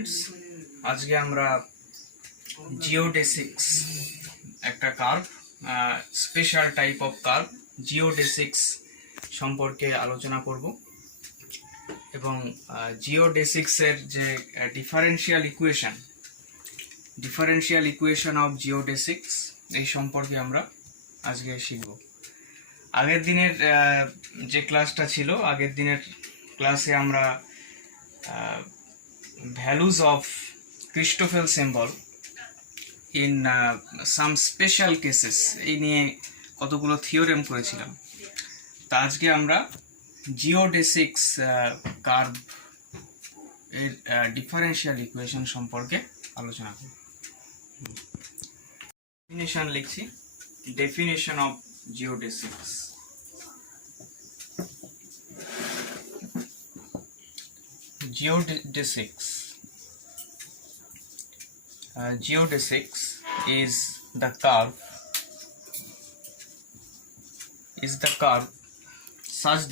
স্টুডেন্টস, আজকে আমরা জিওডেসিক্স একটা curve, special type of curve geodesics সম্পর্কে আলোচনা করব এবং জিওডেসিক্সের যে ডিফারেন্সিয়াল ইকুয়েশন অফ জিওডেসিক্স এই সম্পর্কে আমরা আজকে শিখব। আগের দিনের যে ক্লাসটা ছিল, আগের দিনের ক্লাসে আমরা values of Christoffel symbol in some special cases এই নিয়ে কতগুলো থিওরেম করেছিলাম। তা আজকে আমরা জিওডেসিক্স কার্ভ এর ডিফারেন্সিয়াল ইকুয়েশন সম্পর্কে আলোচনা করব। ডেফিনেশন লিখছি, definition of geodesics. Geodesics is the curve such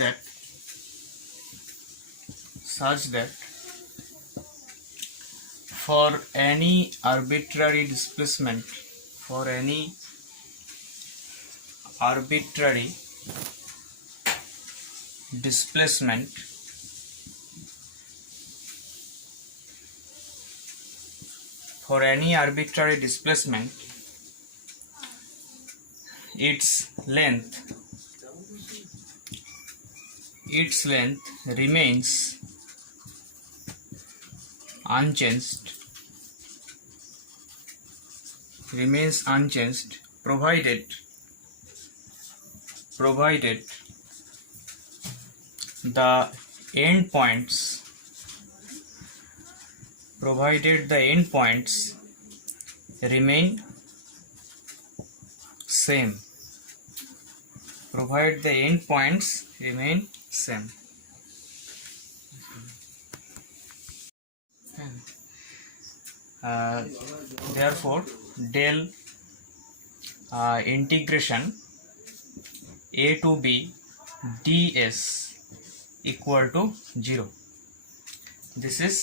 that for any arbitrary displacement for any arbitrary displacement its length remains unchanged provided the endpoints remain same. Therefore, del integration a to b ds equal to 0. This is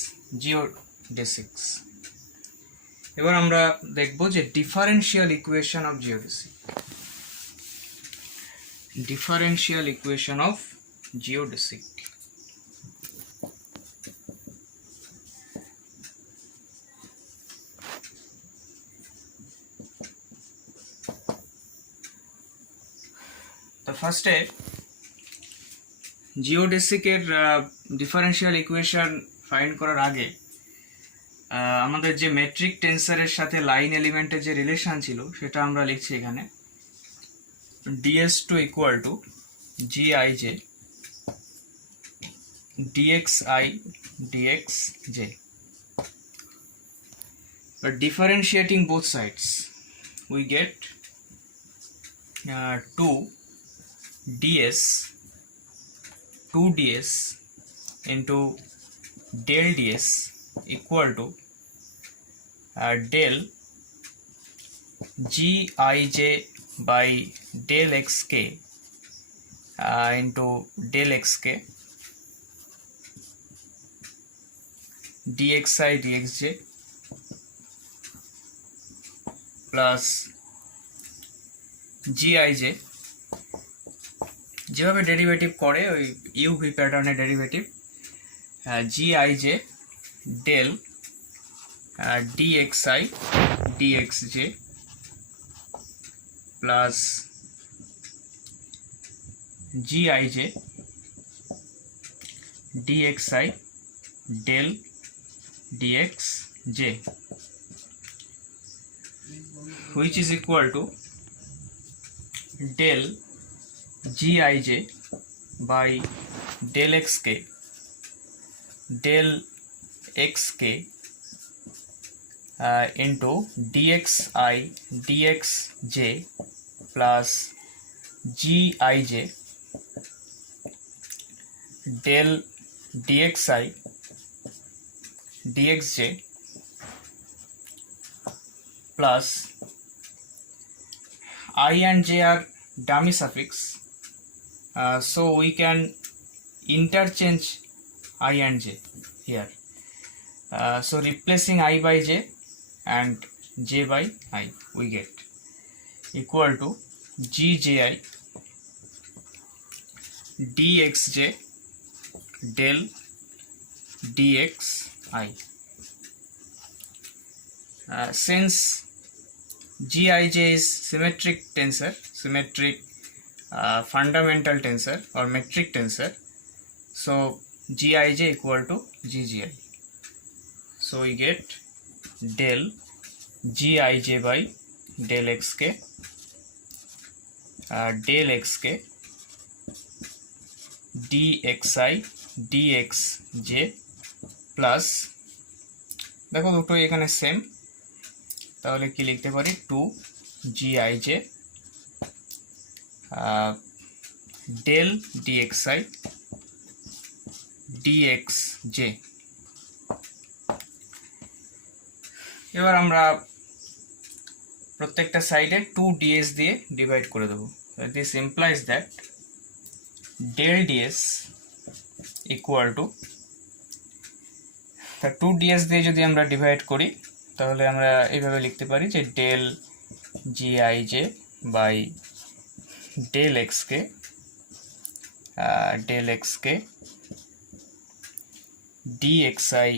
geodesics. এবার আমরা দেখব যে differential equation of geodesic. Differential equation of geodesic. তো ফার্স্টে জিওডেসিকের differential equation find করার আগে আমাদের যে মেট্রিক টেন্সারের সাথে লাইন এলিমেন্টের যে রিলেশন ছিল সেটা আমরা লিখছি এখানে। ds2 equal to gij dxi dxj. But differentiating both sides we get 2ds into del ds equal to del gij by del xk into del xk dxi dxj plus gij যেভাবে ডেরিভেটিভ করে ওই ইউভি প্যাটার্নের derivative gij del dxi dxj plus gij dxi del dxj, which is equal to del gij by del xk into dxi dxj plus gij del dxi dxj plus I and j are dummy suffix, so we can interchange I and j here. So replacing I by j and j by I, we get equal to gji dxj del dxi. Since gij is symmetric tensor, symmetric fundamental tensor or metric tensor, so gij equal to ggi. So we get del gij by del xk del xk dxi dxj plus, দেখো দুটোই এখানে সেম, তাহলে কি লিখতে পারি 2gij del dxi dxj. এবার আমরা প্রত্যেকটা সাইডে 2ds দিয়ে ডিভাইড করে দেবো. This implies that del ds equal to, 2ds দিয়ে যদি আমরা ডিভাইড করি তাহলে আমরা এইভাবে লিখতে পারি যে del gij by del xk dxi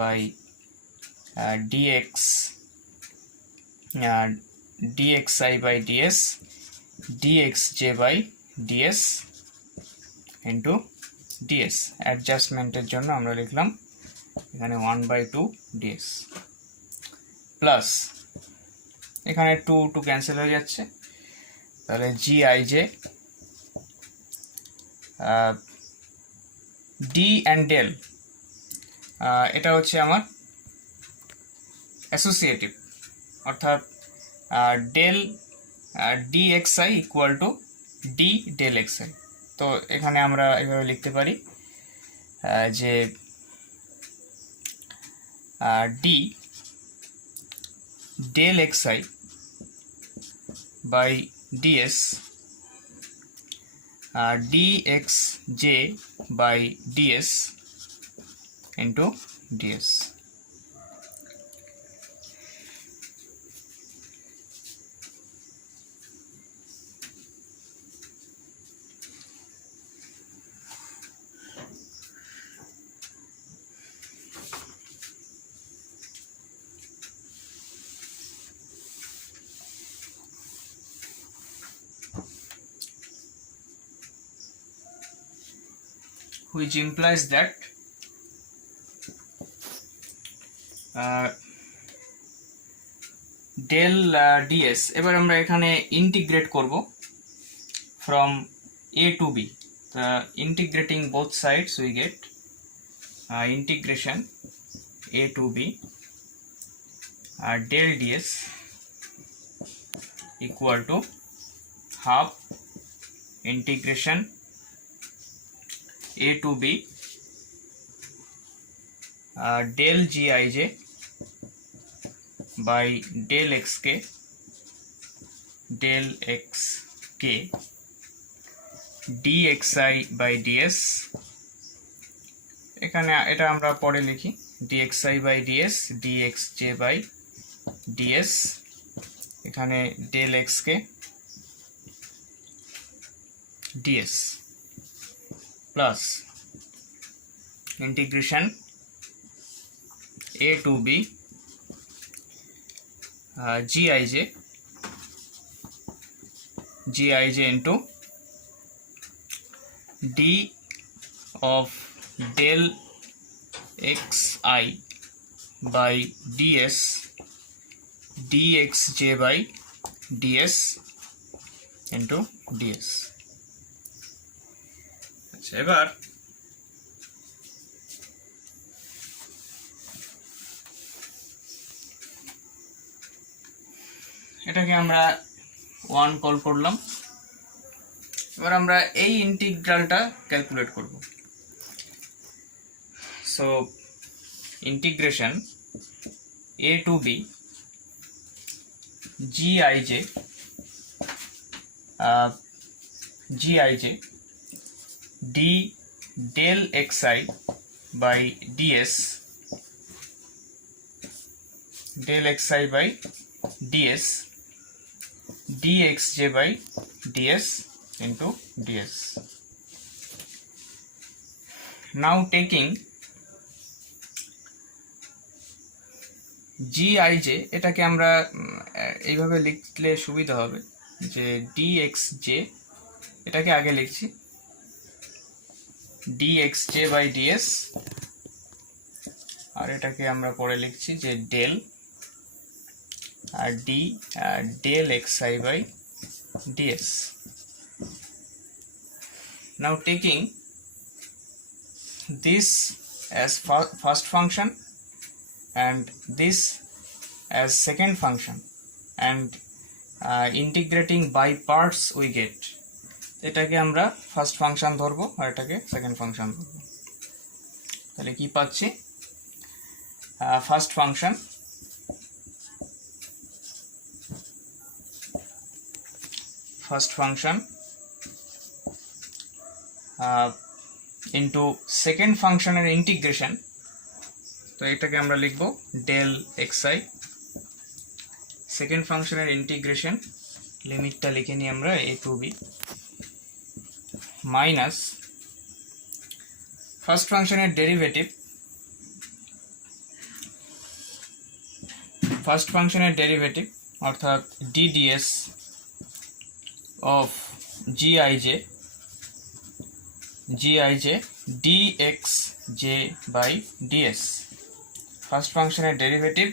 by dxi by ds dxj by ds into ds. অ্যাডজাস্টমেন্টের জন্য আমরা লিখলাম এখানে 1/2 ds প্লাস, এখানে 2 ক্যান্সেল হয়ে যাচ্ছে, তাহলে gij d and del, এটা হচ্ছে আমার অ্যাসোসিয়েটিভ, অর্থাৎ del dxi equal to d del xi. তো এখানে আমরা এইভাবে লিখতে পারি যে d del xi by ds dxj by ds into ds. Which implies that del ds, এবার আমরা এখানে ইন্টিগ্রেট করব from a to b. Integrating both sides we get integration a to b del ds equal to half integration a to b del gij by del xk dxi by ds. এখানে এটা আমরা পরে লিখি dxi by ds dxj by ds, এখানে del xk ds plus integration a to b gij into d of del xi by ds dxj by ds into ds. আচ্ছা, এবার এটাকে আমরা 1 কল করলাম। এবার আমরা এই ইন্টিগ্রালটা ক্যালকুলেট করব। So integration a to b gij d del xi by ds del xi by ds dxj by ds into ds. Now taking gij, এটাকে আমরা এইভাবে লিখলে সুবিধা হবে যে dxj, এটাকে আগে লিখছি dxj by ds, আর এটাকে আমরা পরে লিখছি যে ডেল আর del xi by ds. Now taking this as first function and this as second function and integrating by parts we get, এটাকে আমরা ফার্স্ট ফাংশন ধরবো আর এটাকে সেকেন্ড ফাংশন ধরবো। তাহলে কি পাচ্ছি, ফার্স্ট ফাংশন ইন্টু সেকেন্ড ফাংশনের ইন্টিগ্রেশন, তো এটাকে আমরা লিখব ডেল xi, সেকেন্ড ফাংশনের ইন্টিগ্রেশন লিমিটটা লিখে নিই আমরা a to b minus first ফাংশনের ডেরিভেটিভ অর্থাৎ dds of gij dxj by ds, first ফাংশনের ডেরিভেটিভ,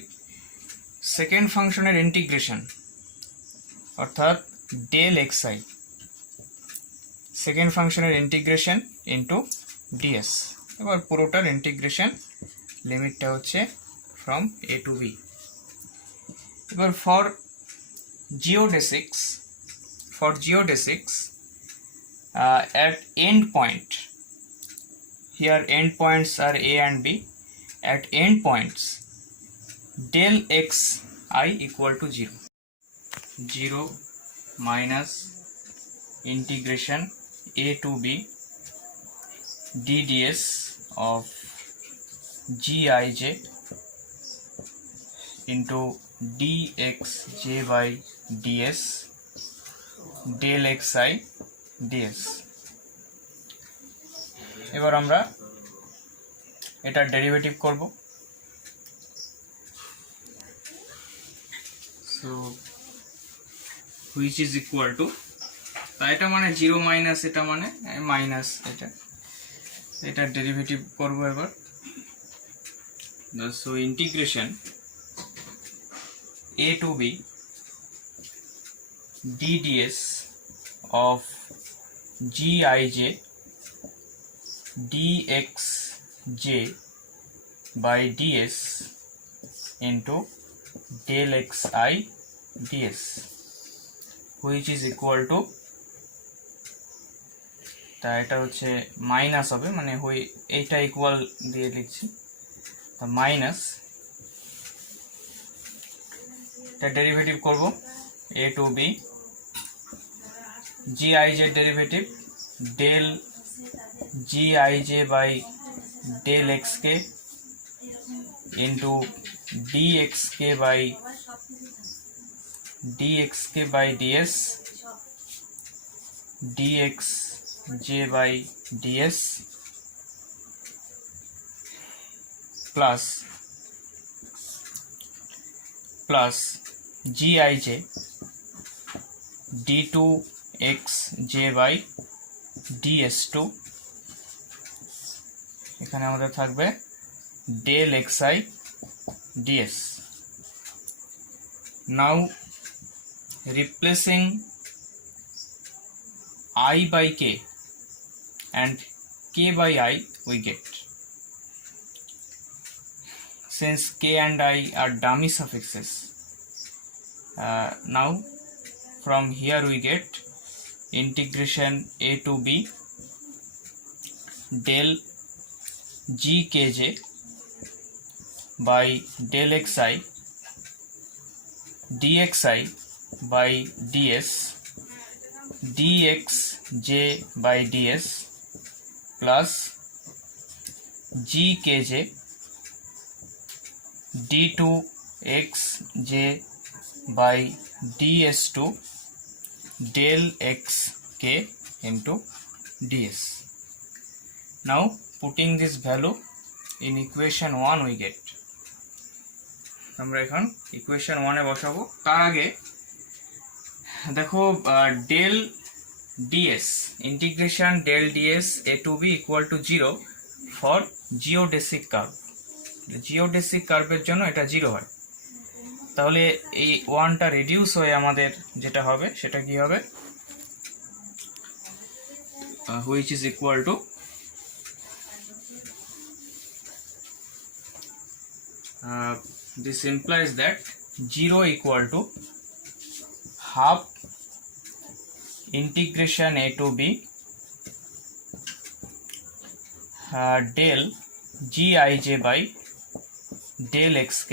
সেকেন্ড ফাংশনের ইন্টিগ্রেশন অর্থাৎ ডেল xi, সেকেন্ড ফাংশনের ইন্টিগ্রেশন ইন্টু ds। এবার পুরোটার ইন্টিগ্রেশন লিমিটটা হচ্ছে ফ্রম a to b। এবার for geodesics at end point, here end points are a and b, at end points del xi equal to 0 minus integration a to b dds of gij into dxj by ds del xi ds। এবার আমরা এটার ডেরিভেটিভ করব। So which is equal to, তা এটা মানে 0 মাইনাস এটা মানে মাইনাস এটার ডেরিভেটিভ করব এবার। So integration a to b dds of gij dxj by ds into del xi ds, which is equal to, তা এটা হচ্ছে মাইনাস হবে, মানে এইটা ইকুয়াল দিয়ে লিখছি, তো মাইনাস এটা ডেরিভেটিভ করব a to b gij derivative del gij by del xk into dxk by ds dxj by ds plus gij d2xj by ds2, এখানে আমাদের থাকবে del xi ds। Now replacing I by k and k by I we get, since k and I are dummy suffixes, now from here we get integration a to b del gkj by del xi dxi by ds dxj by ds plus gkj d2 x j by ds2 del x k into ds. Now putting this value in equation 1 we get, আমরা এখন ইকুয়েশন 1 এ বসাবো। তার আগে দেখো del ds integration del ds a to b equal to 0 for geodesic curve. Geodesic কার্ভের জন্য এটা 0 হয়, তাহলে এই 1টা রিডিউস হয়ে আমাদের যেটা হবে সেটা কি হবে, which is equal to this implies that 0 equal to half integration a to b del gij by del xk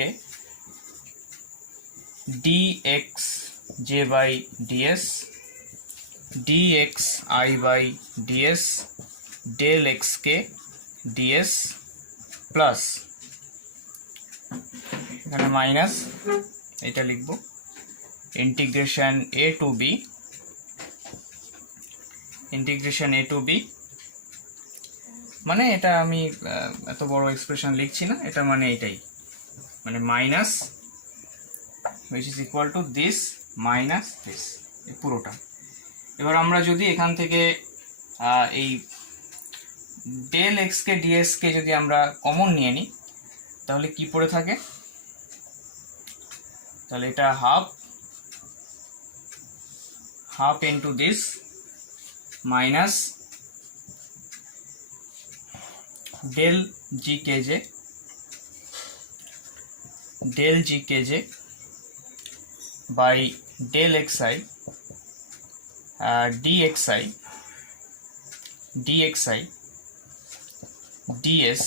dxj by ds dxi by ds del xk ds plus এখানে মাইনাস এটা লিখব ইন্টিগ্রেশন a to b মানে এটা আমি এত বড় এক্সপ্রেশন লিখছি না, এটা মানে এটাই, মানে minus which is equal to this minus this, এই পুরোটা। এবার আমরা যদি এখান থেকে এই ডেল এক্স কে ডিএস কে যদি আমরা কমন নিয়ে নিই তাহলে কি পড়ে থাকে, তাহলে এটা half into this minus del g k j by del xi dxi ds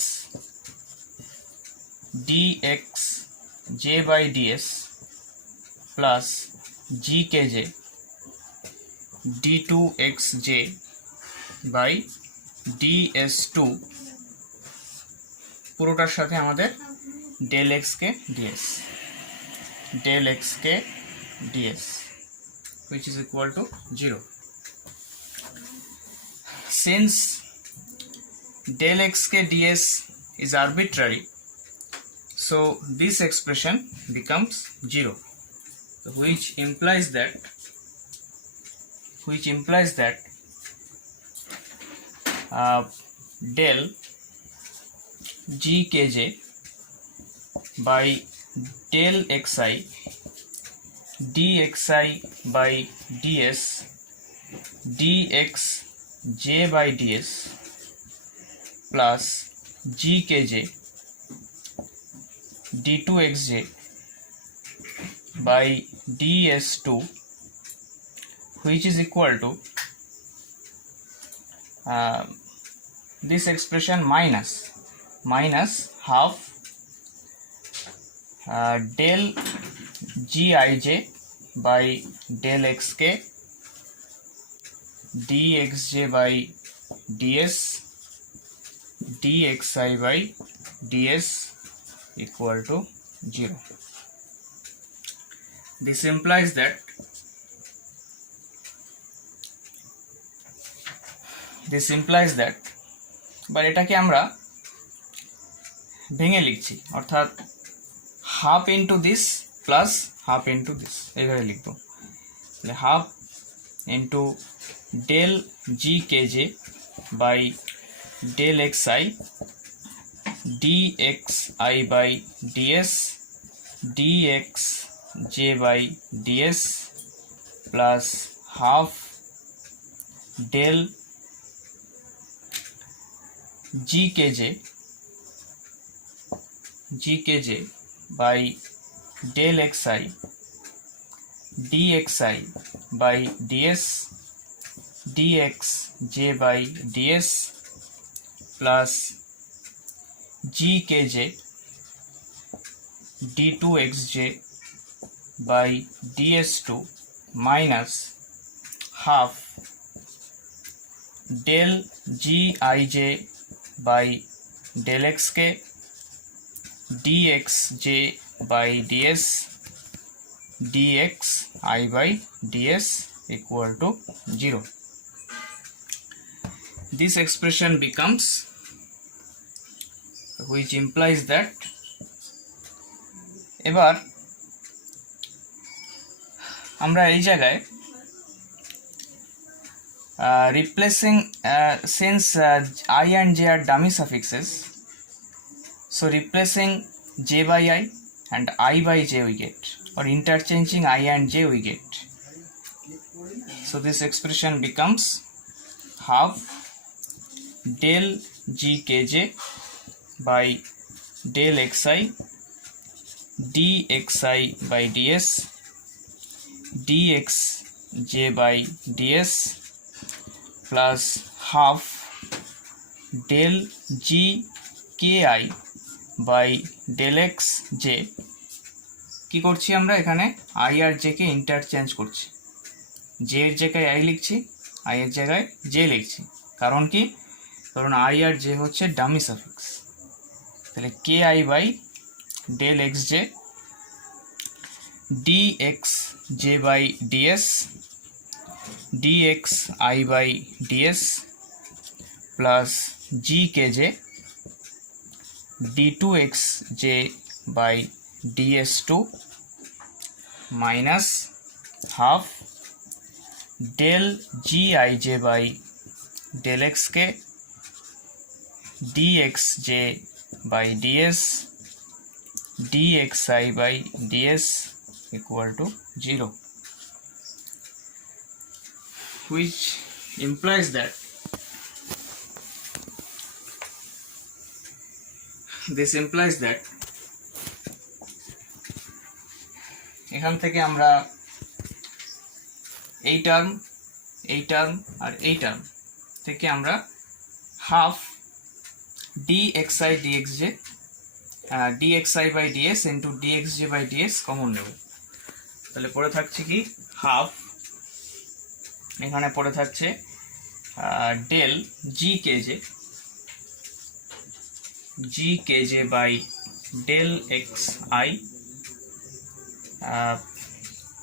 dxj by ds plus gkj d2xj by ds2 পুরোটার সাথে আমাদের del xk ds which is equal to 0. Since del xk ds is arbitrary, so this expression becomes 0, which implies that del gkj by del xi dxi by ds dxj by ds plus gkj d2xj by ds2 which is equal to this expression minus half del gij by del xk dxj by ds dxi by ds equal to 0. This implies that but এটাকে আমরা ভেঙে লিখছি, অর্থাৎ half into this plus half into this, এইভাবে লিখবো। তাহলে half into del g k j by del x i dxi by ds dxj by ds plus half del gkj by del xi dxi by ds dxj by ds plus gkj d2xj by ds2 minus half del gij by del xk dxj by ds dx I by ds equal to 0. This expression becomes, which implies that, এবার আমরা এই জায়গায় replacing since I and j are dummy suffixes, so replacing j by I and I by j we get, or interchanging I and j we get. So this expression becomes half del gkj by del xi dxi by ds dxj by ds plus half del gki by del xj. কি করছি আমরা এখানে i আর j কে interchange করছি, j এর জায়গায় i লিখছি, i এর জায়গায় j লিখছি। কারণ কি? কারণ i আর j হচ্ছে ডামি সাফিক্স। তাহলে ki by del xj dxj by ds dxi by ds plus gkj d2xj by ds2 minus half del gij by del xk dxj by ds dxi by ds equal to 0, which implies that এখান থেকে আমরা এই টার্ম আর এই টার্ম থেকে আমরা half dxi dxj dxi by ds into dxj by ds common নেব। তাহলে পড়ে থাকছে কি হাফ, এখানে পড়ে থাকছে del gkj by del xi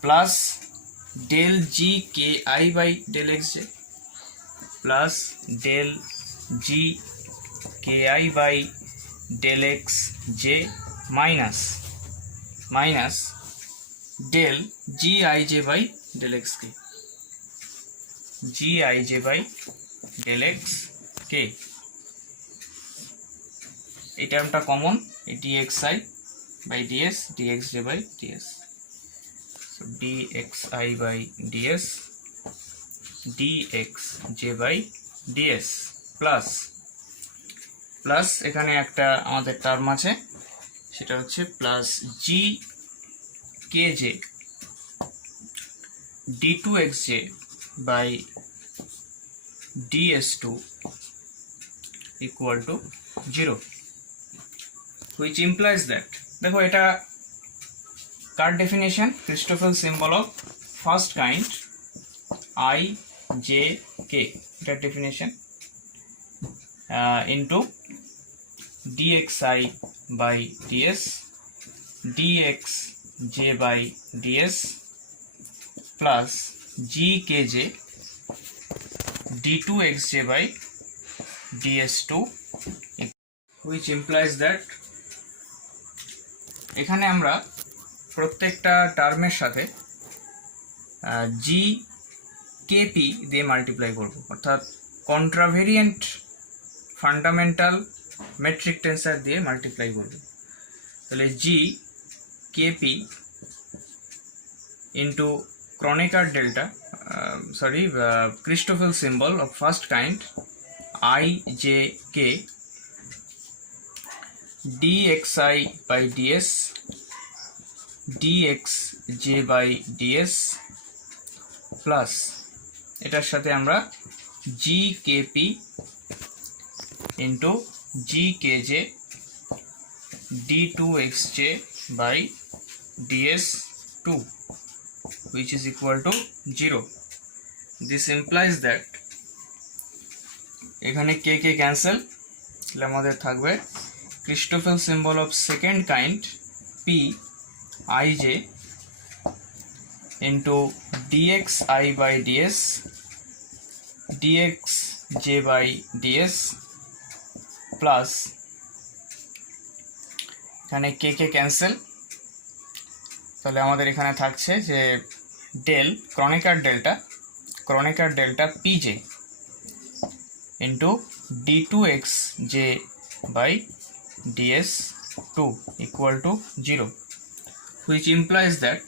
plus del gki by del xj plus del gki by del xj minus del gij by del xk by del xk। এই টার্মটা কমন, এই dxi by ds dxj by ds, so dxi by ds dxj by ds plus এখানে একটা আমাদের টার্ম আছে, সেটা হচ্ছে plus gkj d2xj by ds2 equal to 0, which implies that, দেখো এটা কার definition, Christoffel symbol of first kind I j k, এটার definition into dxi by ds dxj by ds plus gkj d2xj by ds2, which implies that এখানে আমরা প্রত্যেকটা টার্মের সাথে gkp দিয়ে মাল্টিপ্লাই করব, অর্থাৎ কন্ট্রাভেরিয়েন্ট ফান্ডামেন্টাল মেট্রিক টেন্সার দিয়ে মাল্টিপ্লাই করব। তাহলে gkp into Kronecker delta Christoffel symbol of first kind ijk dxi by ds dxj by ds plus এটার সাথে আমরা gkp into gkj d2xj by ds2, which is equal to 0. This implies that এখানে k cancel, তাহলে আমাদের থাকবে Christoffel symbol of second kind p ij into dxi by ds dxj by ds plus এখানে k k cancel, তাহলে আমাদের এখানে থাকছে যে del Kronecker delta pj into d2xj by ds2 equal to 0, which implies that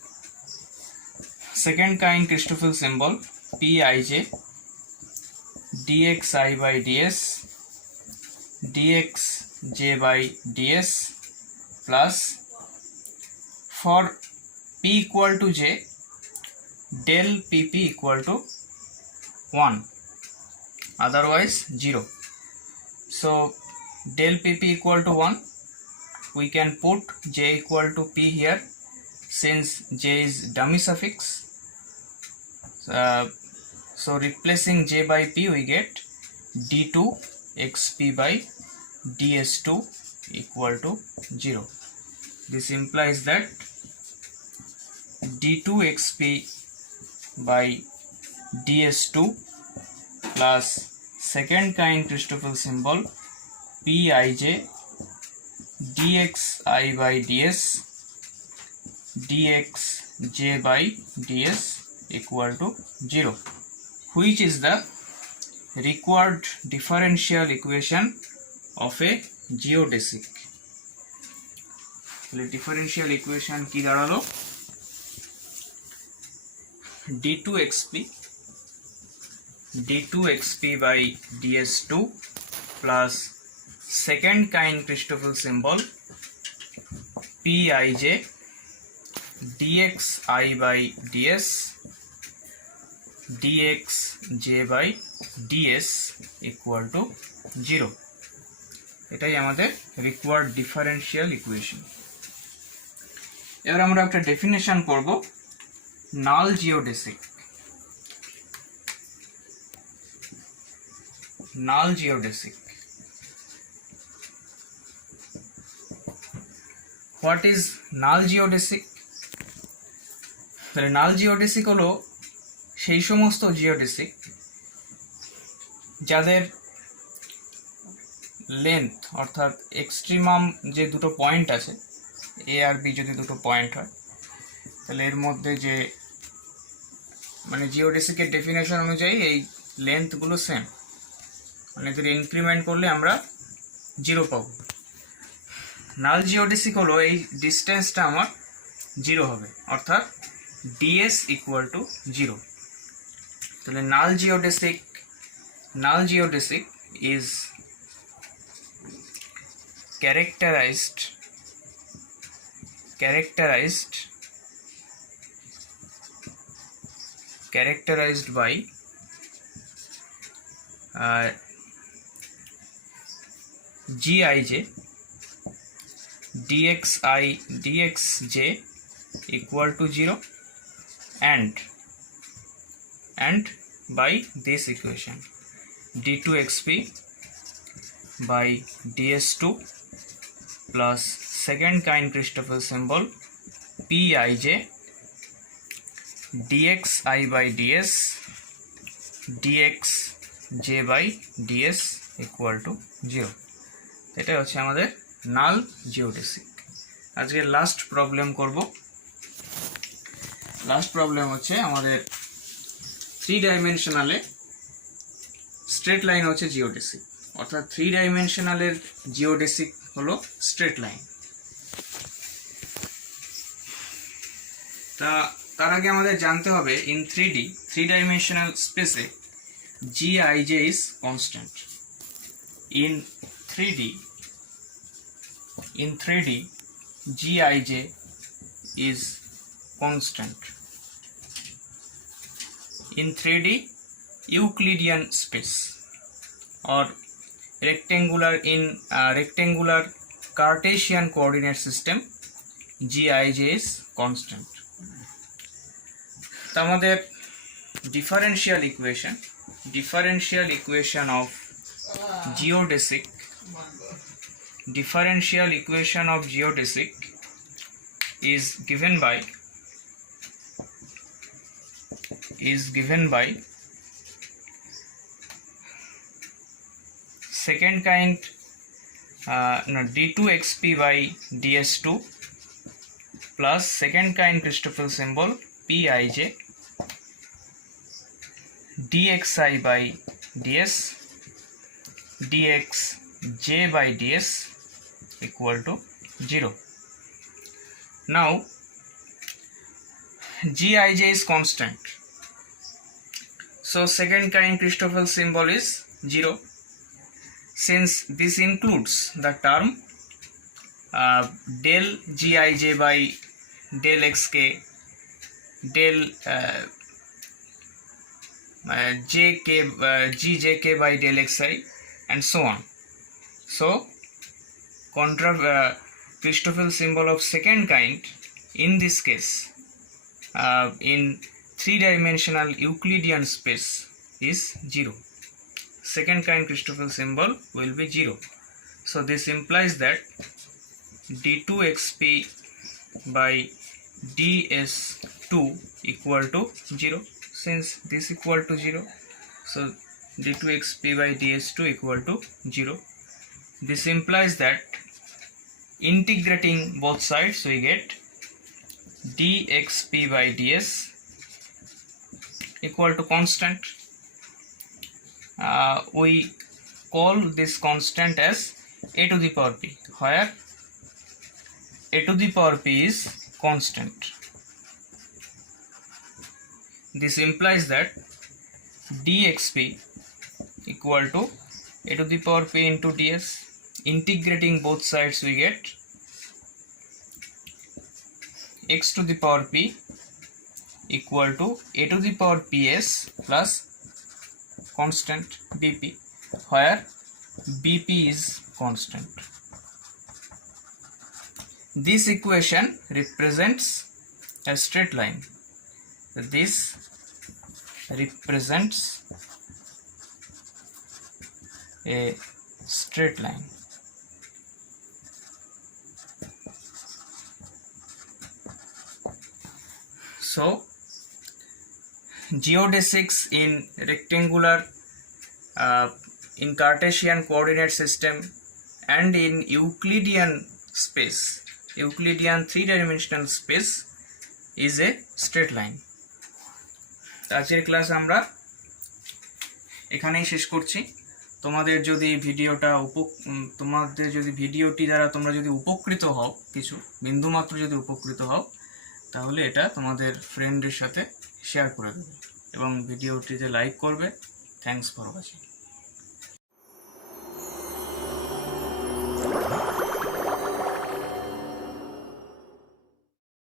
second kind Christoffel symbol pij dxi by ds dxj by ds plus for p equal to j del pp equal to 1, otherwise 0. So del pp equal to 1, we can put j equal to p here since j is dummy suffix. So replacing j by p, we get d2 xp by ds2 equal to 0. This implies that d2 xp by ds2 plus second kind Christoffel symbol pij dxi by ds dxj by ds equal to 0, which is the required differential equation of a geodesic. Differential equation কি দাঁড়ালো, d2xp by ds2 plus second kind Christoffel symbol pij dxi by ds dxj by ds equal to 0. এটাই আমাদের required differential equation. এবার আমরা একটা ডেফিনেশন করব নাল জিওডেসিক। নাল জিওডেসিক, হোয়াট ইজ নাল জিওডেসিক? তাহলে নাল জিওডেসিক হলো সেই সমস্ত জিওডেসিক যাদের লেন্থ অর্থাৎ এক্সট্রিমাম যে দুটো পয়েন্ট আছে এ আর বি, যদি দুটো পয়েন্ট হয় তাহলে এর মধ্যে যে মানে জিওডেসিকের ডেফিনেশন অনুযায়ী এই লেন্থগুলো সেম, মানে এদের ইনক্রিমেন্ট করলে আমরা 0 পাবো। নাল জিওডেসিক হলো এই ডিস্টেন্সটা আমার 0 হবে, অর্থাৎ ds ইকুয়াল টু 0। তাহলে নাল জিওডেসিক is characterized by gij dxj equal to 0 and by this equation d2xp by ds2 plus second kind Christoffel symbol pij dxi by ds dxj by ds equal to 0। এটা হচ্ছে আমাদের নাল জিওডেসিক। আজকে last problem করব। Last problem হচ্ছে আমাদের 3 ডাইমেনশনালে straight line হচ্ছে জিওডেসিক, অর্থাৎ 3 ডাইমেনশনালের জিওডেসিক হলো স্ট্রেট লাইন। তার আগে আমাদের জানতে হবে ইন 3 ডাইমেনশনাল স্পেসে gij is constant. In 3D gij is constant. In 3D Euclidean space or rectangular Cartesian coordinate system gij is constant. তো আমাদের differential equation of geodesic is given by second kind d2xp by ds2 plus second kind Christoffel symbol pij dxi by ds dxj by ds equal to 0. Now gij is constant, so second kind Christoffel symbol is 0. Since this includes the term del gij by del xk, del gjk by del xi, and so on. So Christoffel symbol of second kind in this case in three-dimensional Euclidean space is 0. Second kind Christoffel symbol will be 0. So this implies that d2xp by ds2 equal to 0. Since this equal to 0, so d2xp by ds2 equal to 0. This implies that integrating both sides we get dxp by ds equal to constant. We call this constant as a to the power p, where a to the power p is constant. This implies that dxp equal to a to the power p into ds. Integrating both sides we get x to the power p equal to a to the power ps plus constant bp, where bp is constant. This equation represents a straight line. This represents a straight line. So geodesics in rectangular in Cartesian coordinate system and in Euclidean space, Euclidean three-dimensional space is a straight line. আজকের ক্লাস আমরা এখানেই শেষ করছি। তোমাদের যদি ভিডিওটি দ্বারা তোমরা যদি উপকৃত হও, কিছু বিন্দুমাত্র যদি উপকৃত হও, তাহলে এটা তোমাদের ফ্রেন্ডের সাথে শেয়ার করে দেবে এবং ভিডিওটিতে লাইক করবে। Thanks for watching.